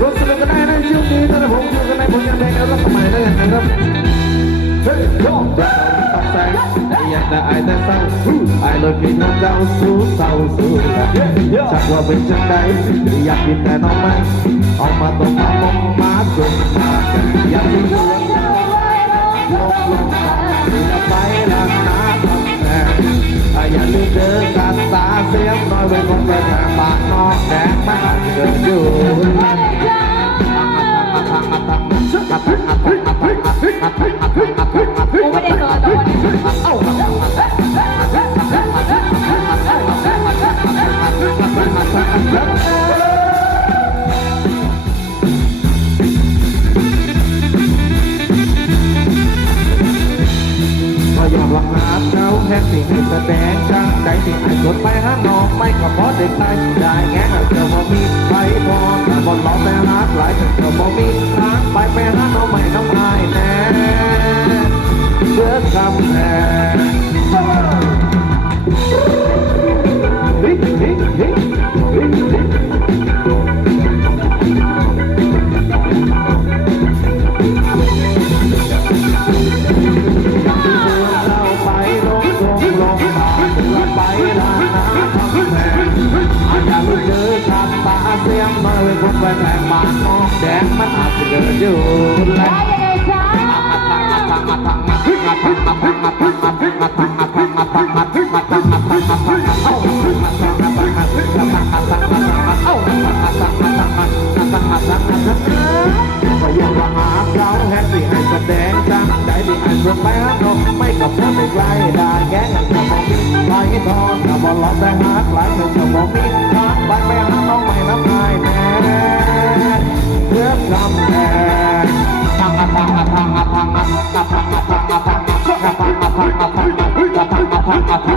รวมสนุกกันได้ในช่วงนี้นะคผมอยู่กันในผลงานเพลงแล้วก็สมัยได้นะครับเฮ้ยโอ้ยตับแสงไม่อยากจะอายแต่เศร้าอายเลยกินน้ำเจ้าสู้เศร้าสู้จากว่าเป็นจังใดไม่อยากกินแต่น้องไม่ออกมาตรงมาบ่มมาจนมาอยากกินเลยลงลงมาไปรักนาตับแสงอย่าลืมเดิน เป็นคนเป็นปากนอกแดงมาเดิอยู่ไม่ได้ตัวตัวนี้ อยากว่หาเจ้าแค่สิ่งให้แสดงจังใจสิ่งให้สดไปหาน้องไม่ก็เพราะเด็กตายได้แง่กับเจ้าบ่มีไปพอแต่บ่หลอกแต่รักหลายแต่เจ้าบ่มีทางไปไปหาน้องไม่น้องอายแน่เลือกคำแน่ฮิฮิฮิฮิฮิ เสียงมาเลยคุณไปแปงมาน้องแดงมันอาจจะเดินอยู่และยังว่าหาเราแฮปปี้ให้แสดงจังได้ดีอันสบายฮะน้อไม่กับเธอไม่ไกลด่าแก้งกันจะมองมีตรไปทอนจะบอกล็อกแต่หาหลายหนุ่มจะมองมิตรไปไปหาน้อง ครับนายแม่เพื่อพรำแม่ทังอะทังอะทังอะทังอะทังอะทังอะทังอะทังอะทังอะทังอะทังอะทังอะทังอะทังอะทัง